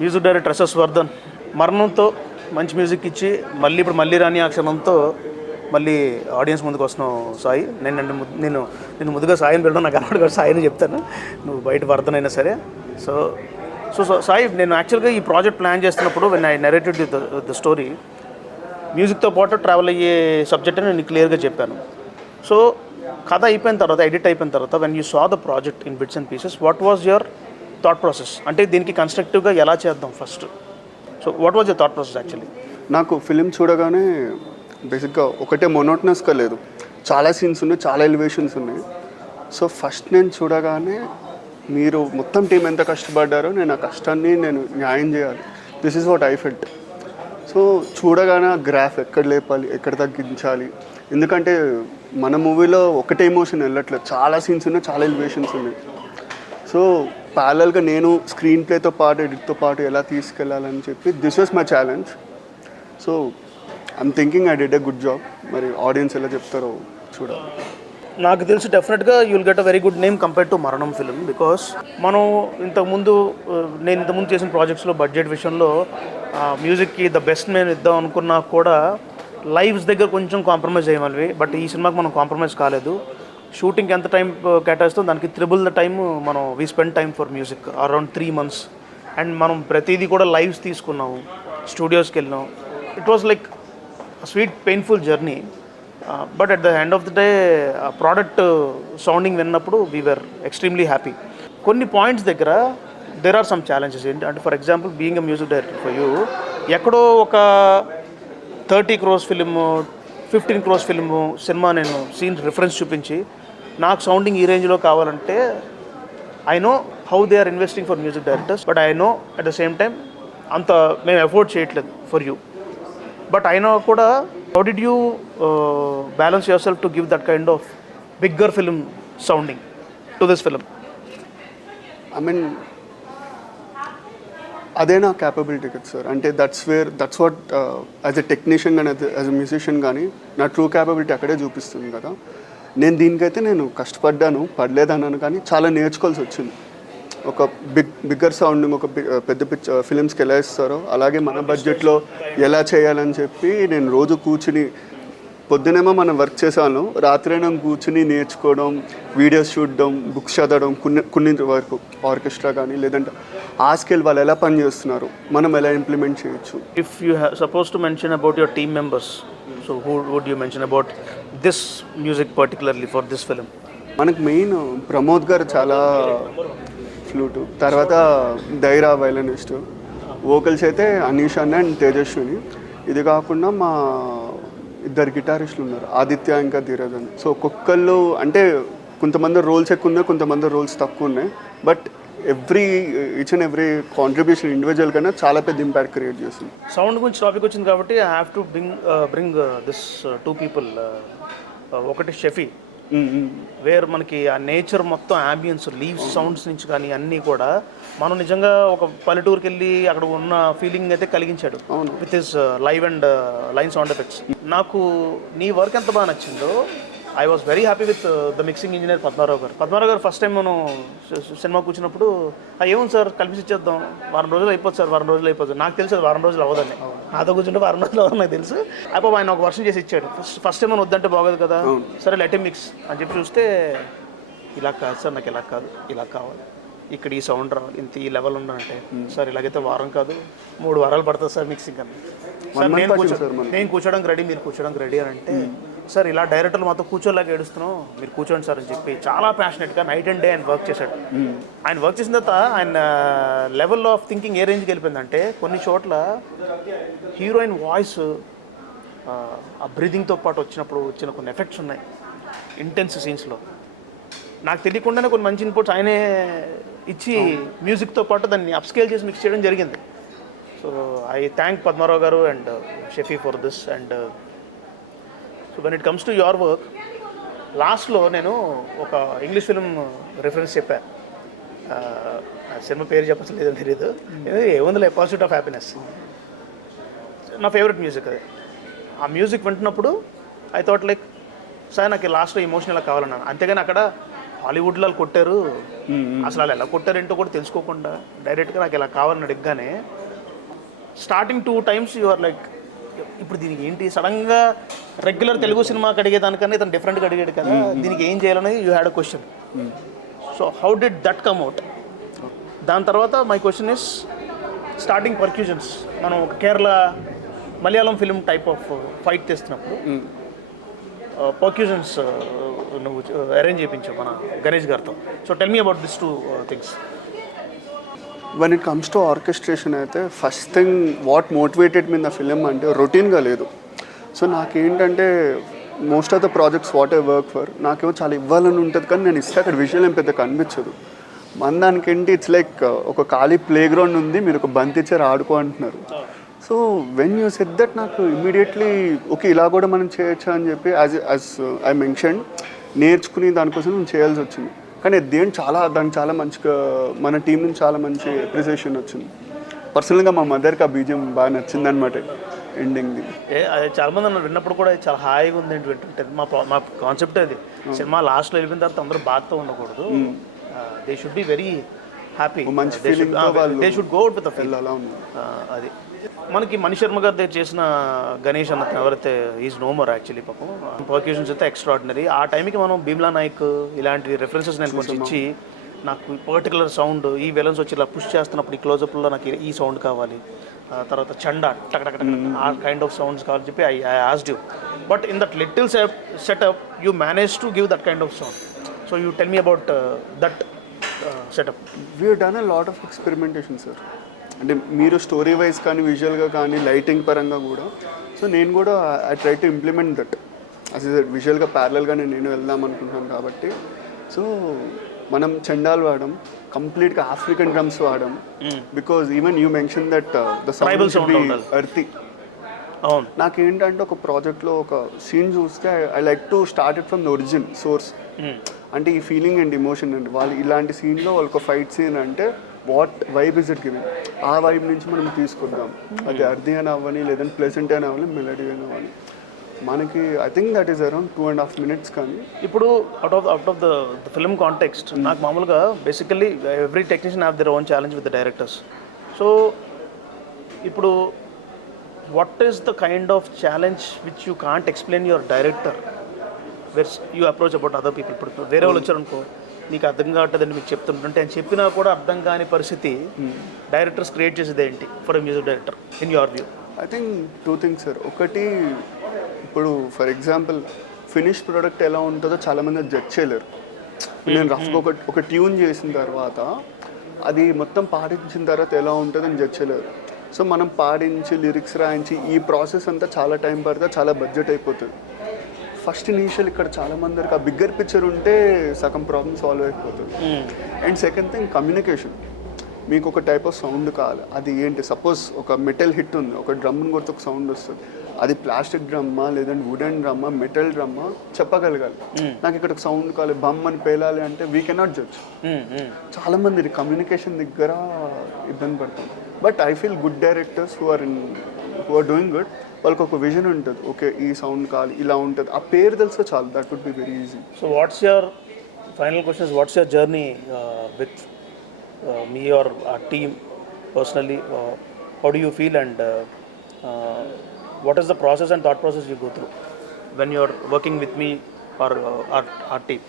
Music director SS Vardhan మరణంతో మంచి music ఇచ్చి మళ్ళీ రాని ఆ క్షణంతో మళ్ళీ ఆడియన్స్ ముందుకు వస్తున్నావు సాయి. నేను ముందుగా సాయిని పిలవడం నాకు అలవాటు కాదు, సాయిని చెప్తాను, నువ్వు బయట వర్ధన్ అయినా సరే. సో సాయి, నేను యాక్చువల్గా ఈ ప్రాజెక్ట్ ప్లాన్ చేస్తున్నప్పుడు when I narrated the story, మ్యూజిక్తో పాటు ట్రావెల్ అయ్యే సబ్జెక్ట్ అని నేను క్లియర్గా చెప్పాను. సో కథ అయిపోయిన తర్వాత, ఎడిట్ అయిపోయిన తర్వాత, when you saw the project in bits and pieces, what was your thought process? అంటే దీనికి కన్స్ట్రక్టివ్గా ఎలా చేద్దాం first. So what was your thought process actually? నాకు ఫిలిం చూడగానే బేసిక్గా ఒకటే మొనోటనస్గా లేదు, చాలా సీన్స్ ఉన్నాయి, చాలా ఎలివేషన్స్ ఉన్నాయి. సో ఫస్ట్ నేను చూడగానే మీరు మొత్తం టీం ఎంత కష్టపడ్డారో నేను ఆ కష్టాన్ని న్యాయం చేయాలి. This is what I felt. So చూడగానే గ్రాఫ్ ఎక్కడ లేపాలి, ఎక్కడ తగ్గించాలి, ఎందుకంటే మన మూవీలో ఒకటే ఎమోషన్ వెళ్ళట్లేదు, చాలా సీన్స్ ఉన్నాయి, చాలా ఎలివేషన్స్ ఉన్నాయి. సో ప్యారలల్గా నేను స్క్రీన్ ప్లేతో పాటు ఎడిట్తో పాటు ఎలా తీసుకెళ్ళాలని చెప్పి this was my challenge. So I'm thinking I did a good job. మరి ఆడియన్స్ ఎలా చెప్తారో చూడాలి. నాకు తెలిసి డెఫినెట్గా you will get a very good name compared to మరణం ఫిలిం. బికాస్ నేను ఇంతకుముందు చేసిన ప్రాజెక్ట్స్లో బడ్జెట్ విషయంలో మ్యూజిక్కి ద బెస్ట్ మేము ఇద్దాం అనుకున్నా కూడా లైవ్స్ దగ్గర కొంచెం కాంప్రమైజ్ అయ్యాలి. బట్ ఈ సినిమాకి మనం కాంప్రమైజ్ కాలేదు. షూటింగ్కి ఎంత టైం కేటాయిస్తాం దానికి త్రిబుల్ ద టైమ్ మనం we spend time for music around 3 months. And మనం ప్రతిదీ కూడా లైవ్స్ తీసుకున్నాము, స్టూడియోస్కి వెళ్ళినాం. It was like sweet painful journey. But at the end of the day ఆ ప్రోడక్ట్ సౌండింగ్ విన్నప్పుడు వీఆర్ ఎక్స్ట్రీమ్లీ హ్యాపీ. కొన్ని పాయింట్స్ దగ్గర దెర్ ఆర్ సమ్ ఛాలెంజెస్. ఏంటి అంటే, for example being a music director for you, ఎక్కడో ఒక 30 crores film, 15 crores film cinema నేను scene reference చూపించి నాకు సౌండింగ్ ఈ రేంజ్లో కావాలంటే I know how they are investing for music directors. But I know at the same time అంత మేము ఎఫోర్డ్ చేయట్లేదు for you. But I know కూడా how did you balance yourself to give that kind of bigger film sounding to this film? I mean అదే నా capability కదా sir. అంటే that's what as a technician కానీ as a musician కానీ నా true capability అక్కడే చూపిస్తుంది కదా. దీనికైతే నేను కష్టపడ్డాను, పడలేదన్నాను, కానీ చాలా నేర్చుకోవాల్సి వచ్చింది. ఒక బిగ్గర్ సౌండింగ్, ఒక పెద్ద ఫిలిమ్స్కి ఎలా ఇస్తారో అలాగే మన బడ్జెట్లో ఎలా చేయాలని చెప్పి నేను రోజు కూర్చుని, పొద్దునేమో మనం వర్క్ చేసాను, రాత్రైనా కూర్చుని నేర్చుకోవడం, వీడియోస్ చూడడం, బుక్స్ చదవడం, కొన్ని వరకు ఆర్కెస్ట్రా కానీ, లేదంటే ఆ స్కేల్ వాళ్ళు ఎలా పని చేస్తున్నారు, మనం ఎలా ఇంప్లిమెంట్ చేయొచ్చు. If you suppose to mention about your team members, so who would you mention about this music particularly for this film? మనకు మెయిన్ ప్రమోద్ గారు చాలా ఫ్లూటు, తర్వాత ధైరా వైలనిస్టు, వోకల్స్ అయితే అనీష్ అన్న అండ్ తేజస్విని. ఇది కాకుండా మా 2 గిటారిస్టులు ఉన్నారు, ఆదిత్య ఇంకా ధీరజ్ అని. సో ఒక్కొక్కళ్ళు అంటే కొంతమంది రోల్స్ ఎక్కువ ఉన్నాయి, కొంతమంది రోల్స్ తక్కువ ఉన్నాయి. But each and every contribution individual కన్నా చాలా పెద్ద ఇంపాక్ట్ క్రియేట్ చేస్తుంది. సౌండ్ గురించి టాపిక్ వచ్చింది కాబట్టి I have to bring this 2 people. ఒకటి షెఫీ, వేర్ మనకి ఆ నేచర్ మొత్తం యాంబియన్స్, లీవ్స్ సౌండ్స్ నుంచి కానీ అన్నీ కూడా మనం నిజంగా ఒక పల్లెటూరుకి వెళ్ళి అక్కడ ఉన్న ఫీలింగ్ అయితే కలిగించాడు with his live and line sound effects. నాకు నీ వర్క్ ఎంత బాగా నచ్చిందో, I was very happy with the mixing engineer Padmarao garu. First time మనం సినిమా కూర్చున్నప్పుడు ఏముంది సార్ కలిపి ఇచ్చేద్దాం, వారం రోజులు అయిపోతుంది. నాకు తెలుసు అది వారం రోజులు అవ్వదని, నాతో కూర్చుంటే వారం రోజులు అవ్వదు నాకు తెలుసు. అయిపో ఆయన ఒక వర్షం చేసి ఇచ్చాడు. ఫస్ట్ టైం మనం వద్దంటే బాగోదు కదా, సరే లెట్ మిక్స్ అని చెప్పి చూస్తే, ఇలా కాదు సార్, నాకు ఇలా కాదు, ఇలా కావాలి, ఇక్కడ ఈ సౌండ్ రావాలి, ఇంత ఈ లెవెల్ ఉండాలంటే, సార్ ఇలాగైతే వారం కాదు 3 వారాలు పడుతుంది సార్ మిక్సింగ్ అని. సార్ నేను కూర్చోడానికి రెడీ, మీరు కూర్చోడానికి రెడీ అని అంటే, సార్ ఇలా డైరెక్టర్లు మాతో కూర్చోలాగా ఏడుస్తున్నాం, మీరు కూర్చోండి సార్ అని చెప్పి చాలా ప్యాషనెట్గా నైట్ అండ్ డే ఆయన వర్క్ చేశాడు. ఆయన వర్క్ చేసిన తర్వాత ఆయన లెవెల్ ఆఫ్ థింకింగ్ ఏ రేంజ్కి వెళ్ళిపోయిందంటే, కొన్ని చోట్ల హీరోయిన్ వాయిస్ ఆ బ్రీదింగ్తో పాటు వచ్చిన కొన్ని ఎఫెక్ట్స్ ఉన్నాయి ఇంటెన్స్ సీన్స్లో. నాకు తెలియకుండానే కొన్ని మంచి ఇన్పుట్స్ ఆయనే ఇచ్చి మ్యూజిక్తో పాటు దాన్ని అప్స్కేల్ చేసి మిక్స్ చేయడం జరిగింది. So I thank Padmarao garu and Shefi for this. And so when it comes to your work, లాస్ట్లో నేను ఒక ఇంగ్లీష్ ఫిల్మ్ రిఫరెన్స్ చెప్పాను. సినిమా పేరు చెప్పచ్చు లేదో తెలియదు, ఏముందిలే, పర్సూట్ ఆఫ్ హ్యాపీనెస్. నా ఫేవరెట్ మ్యూజిక్ అది. ఆ మ్యూజిక్ వింటున్నప్పుడు ఐ థాట్ లైక్, సార్ నాకు లాస్ట్లో ఎమోషనల్గా కావాలన్నాను. అంతేగాని అక్కడ హాలీవుడ్లో వాళ్ళు కొట్టారు, అసలు వాళ్ళు ఎలా కొట్టారేంటో కూడా తెలుసుకోకుండా డైరెక్ట్గా నాకు ఇలా కావాలని అడిగగానే starting 2 times you are like, ఇప్పుడు దీనికి ఏంటి సడన్గా రెగ్యులర్ తెలుగు సినిమాకి అడిగేదానికన్నా ఇతను డిఫరెంట్గా అడిగాడు కదా, దీనికి ఏం చేయాలనేది you had a question. So how did that come out? దాని తర్వాత my question is starting percussions. మనం ఒక Kerala Malayalam film type of fight చేస్తున్నప్పుడు పర్క్యూజన్స్ నువ్వు అరేంజ్ చేయించావు మన గణేష్ గారితో. So tell me about this 2 things. When it comes to orchestration అయితే first thing what motivated me the film అంటే రొటీన్గా లేదు. సో నాకేంటంటే most of the projects what I work for నాకేమో చాలా ఇవ్వాలని ఉంటుంది, కానీ నేను ఇస్తే అక్కడ విజువల్ ఏం పెద్ద కనిపించదు. మన దానికేంటి ఇట్స్ లైక్ ఒక ఖాళీ ప్లే గ్రౌండ్ ఉంది, మీరు ఒక బంతి ఇచ్చారు ఆడుకో అంటున్నారు. So when you said that నాకు ఇమీడియట్లీ ఓకే ఇలా కూడా మనం చేయొచ్చా అని చెప్పి యాజ్ ఐ మెన్షన్ నేర్చుకుని దానికోసం నేను చేయాల్సి వచ్చింది. కానీ దేని దానికి చాలా మంచిగా మన టీం నుంచి చాలా మంచి అప్రిసియేషన్ వచ్చింది. పర్సనల్గా మా మదర్కి ఆ బీజియం బాగా నచ్చింది అనమాట ఎండింగ్ది. అది చాలా మంది నన్ను విన్నప్పుడు కూడా చాలా హాయిగా ఉంది ఏంటి వింటుంటే. మా కాన్సెప్ట్ అది, సినిమా లాస్ట్లో వెళ్ళిన తర్వాత అందరూ బాధతో ఉండకూడదు, they should be very happy, మంచి feeling they should go out with the feel. అలా ఉంది అది మనకి మణి శర్మ గారి దగ్గర చేసిన గణేష్ అన్న ఎవరైతే ఈజ్ నో మోర్ యాక్చువల్లీ, పాపం పర్క్యూషన్స్ అయితే ఎక్స్ట్రాడినరీ. ఆ టైంకి మనం భీమ్లా నాయక్ ఇలాంటి రెఫరెన్సెస్ నేను కొంచెం ఇచ్చి నాకు పర్టికులర్ సౌండ్ ఈ విలన్స్ వచ్చి ఇలా పుష్ చేస్తున్నప్పుడు ఈ క్లోజప్లో నాకు ఈ సౌండ్ కావాలి, తర్వాత చండా టక్ ఆ కైండ్ ఆఫ్ సౌండ్స్ కావాలని చెప్పి I asked you. But in that little setup you manage to give that kind of sound. So you tell me about that setup. We done a lot of experimentation sir. అంటే మీరు story wise కానీ విజువల్గా కానీ lighting పరంగా కూడా. So నేను కూడా I try to implement that as is విజువల్గా ప్యారలల్గా నేను వెళ్దాం అనుకుంటున్నాను కాబట్టి. సో మనం చండాలు వాడడం, కంప్లీట్గా ఆఫ్రికన్ డ్రమ్స్ వాడడం, because even you mention that the sound should be ఎర్తీ. అవును, నాకేంటంటే ఒక ప్రాజెక్ట్లో ఒక సీన్ చూస్తే I like to start it from the origin source. అంటే ఈ ఫీలింగ్ అండ్ ఎమోషన్ అండి వాళ్ళు ఇలాంటి సీన్లో వాళ్ళకి ఫైట్ సీన్ అంటే what vibe is it giving, ఆ వైబ్ నుంచి మనం తీసుకుందాం. అది అర్ధి అని అవ్వని, లేదంటే ప్లెజెంట్ అని అవ్వాలి, మెలడీ అని అవ్వాలి. మనకి I think that is around 2.5 minutes. కానీ ఇప్పుడు out of the film context నాకు మామూలుగా basically every technician have their own challenge with the directors. So ఇప్పుడు what is the kind of challenge which you can't explain your director versus you approach about other people? ఇప్పుడు వేరే వాళ్ళు వచ్చారనుకో, నీకు అర్థం కావట్లేదని మీకు చెప్తుంటుంటే ఆయన చెప్పినా కూడా అర్థం కాని పరిస్థితి డైరెక్టర్స్ క్రియేట్ చేసేది ఏంటి for a music director in your view? I think 2 things sir. ఒకటి, ఇప్పుడు ఫర్ ఎగ్జాంపుల్ ఫినిష్ ప్రోడక్ట్ ఎలా ఉంటుందో చాలామంది జడ్జ్ చేయలేరు. నేను రఫ్గా ఒక ట్యూన్ చేసిన తర్వాత అది మొత్తం పాడించిన తర్వాత ఎలా ఉంటుందని జడ్జ్ చేయలేరు. సో మనం పాడించి లిరిక్స్ రాయించి ఈ ప్రాసెస్ అంతా చాలా టైం పడుతుంది, చాలా బడ్జెట్ అయిపోతుంది. ఫస్ట్ ఇనీషియల్ ఇక్కడ చాలా మందికి ఆ బిగ్గర్ పిక్చర్ ఉంటే సగం ప్రాబ్లమ్ సాల్వ్ అయిపోతుంది. And second thing communication. మీకు ఒక టైప్ ఆఫ్ సౌండ్ కావాలి, అది ఏంటి? సపోజ్ ఒక మెటల్ హిట్ ఉంది, ఒక డ్రమ్ని కొడితే ఒక సౌండ్ వస్తుంది, అది ప్లాస్టిక్ డ్రమ్మా లేదంటే వుడెన్ డ్రమ్మా మెటల్ డ్రమ్మా చెప్పగలగాలి. నాకు ఇక్కడ ఒక సౌండ్ కావాలి, బమ్ అని పేలాలి అంటే వీ కెనాట్ జడ్జ్. చాలా మంది కమ్యూనికేషన్ దగ్గర ఇబ్బంది పడతాం. But I feel good directors who are doing good, వాళ్ళకి ఒక విజన్ ఉంటుంది, ఓకే ఈ సౌండ్ కావాలి ఇలా ఉంటుంది, ఆ పేరు తెలిస్తే చాలు, that would be very easy. So what's your final question, what's your journey with me or team personally? How do you feel and what is the process and thought process you go through when you are working with me or our team?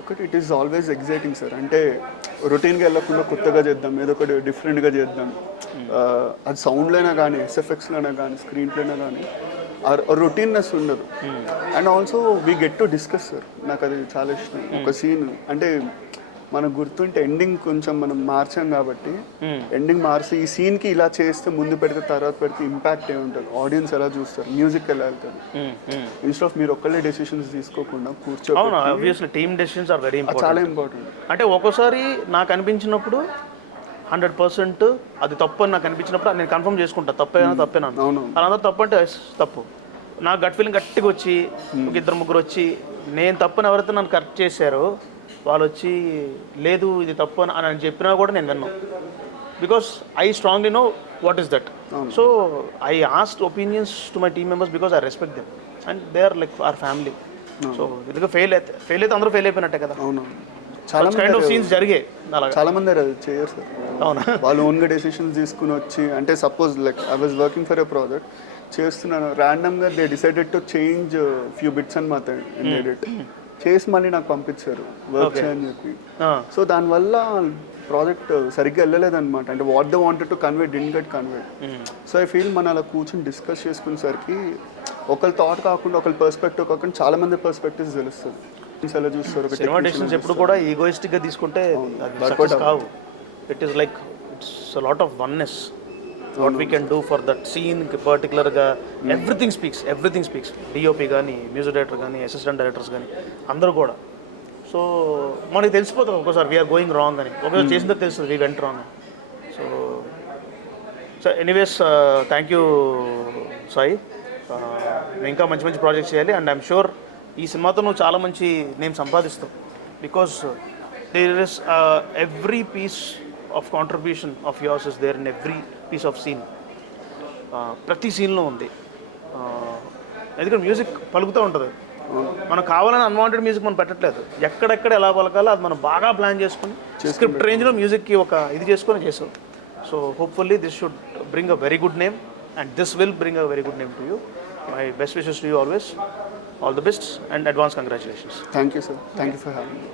ఒకటి, it is always exciting sir. అంటే రొటీన్గా వెళ్ళకుండా కొత్తగా చేద్దాం, ఏదో ఒకటి డిఫరెంట్గా చేద్దాం. అది సౌండ్లైనా కానీ ఎస్ఎఫ్ఎక్స్లైనా కానీ స్క్రీన్ ప్లేనా కానీ రొటీన్నెస్ ఉండదు. And also we get to discuss sir. నాకు అది చాలా ఇష్టం. ఒక సీన్ అంటే మనకు గుర్తుంటే ఎండింగ్ కొంచెం మనం మార్చాం కాబట్టి ఎండింగ్ మార్చి ఈ సీన్కి ఇలా చేస్తే ముందు పెడితే తర్వాత పెడితే ఇంపాక్ట్ ఏముంటుంది, ఆడియన్స్ ఎలా చూస్తారు, మ్యూజిక్ ఎలా వెళ్తుంది. ఇన్స్టెడ్ ఆఫ్ మీరు ఒక్కళ్ళే డెసిషన్స్ తీసుకోకుండా కూర్చోవాలి. Team decisions are very important, చాలా ఇంపార్టెంట్. అంటే ఒక్కోసారి నాకు అనిపించినప్పుడు 100% అది తప్పు అని నాకు అనిపించినప్పుడు నేను కన్ఫర్మ్ చేసుకుంటా, తప్పేనా. అలా తప్పు అంటే తప్పు. నాకు గట్ ఫీలింగ్ గట్టిగా వచ్చి ఒక 2-3 వచ్చి నేను తప్పని ఎవరైతే నన్ను కరెక్ట్ చేశారో వాళ్ళు వచ్చి లేదు ఇది తప్పు అని చెప్పినా కూడా నేను విన్నాను. Because I strongly know what is that. So I asked opinions to my team members because I respect them and they are like our family. So ఎందుకంటే ఫెయిల్ అయితే అందరూ ఫెయిల్ అయిపోయినట్టే కదా. అవును, చాలా కైండ్ ఆఫ్ సీన్స్ జరిగాయి అలాగా. చాలా మంది అది చేయరు సార్. అవునా? వాళ్ళు ఓన్గా డెసిషన్స్ తీసుకుని వచ్చి, అంటే suppose like I was working for a project చేస్తున్నాను, ర్యాండమ్గా they decided to change few bits అనమాట ఇన్ ఎడిట్ చేసి మళ్ళీ నాకు పంపించారు వర్క్ చేయని చెప్పి. సో దానివల్ల ప్రాజెక్ట్ సరిగ్గా వెళ్ళలేదన్నమాట. అంటే what they wanted to convey didn't get convey. So I feel మన అలా కూర్చొని డిస్కస్ చేసుకునేసరికి ఒకరి థాట్ కాకుండా ఒకరి పర్స్పెక్టివ్ కాకుండా చాలా మంది పర్స్పెక్టివ్స్ తెలుస్తుంది. ఎలా చూస్తారు సినిమా డెసిషన్స్ ఎప్పుడు కూడా ఈగోయిస్టిక్గా తీసుకుంటే సక్సెస్ కావు. It is like it's lot of oneness what we can do for that scene పర్టికులర్గా. ఎవ్రీథింగ్ స్పీక్స్ డిఓపి కానీ, మ్యూజిక్ డైరెక్టర్ కానీ, అసిస్టెంట్ డైరెక్టర్స్ కానీ అందరూ కూడా. సో మనకి తెలిసిపోతుంది ఒక్కోసారి వీఆర్ గోయింగ్ రాంగ్ అని, ఒకసారి చేసిన తర్వాత తెలుస్తుంది వీ వెంట్ రాంగ్ అని. So anyways thank you Sai. మేము ఇంకా మంచి మంచి ప్రాజెక్ట్స్ చేయాలి. అండ్ ఐఎమ్ షూర్ ఈ సినిమాతో నువ్వు చాలా మంచి నేమ్ సంపాదిస్తావు. Because there is every piece of contribution of yours is there in every piece of scene. ప్రతి సీన్లో ఉంది. ఎందుకంటే మ్యూజిక్ పలుకుతూ ఉంటుంది. మనం కావాలని అన్వాంటెడ్ మ్యూజిక్ మనం పెట్టట్లేదు. ఎక్కడెక్కడ ఎలా పలకాలో అది మనం బాగా ప్లాన్ చేసుకుని స్క్రిప్ట్ రేంజ్లో మ్యూజిక్కి ఒక ఇది చేసుకొని చేసాం. So hopefully this should bring a very good name and this will bring a very good name to you. My best wishes to you always. All the best and advance congratulations. Thank you, sir. Thank you for having me.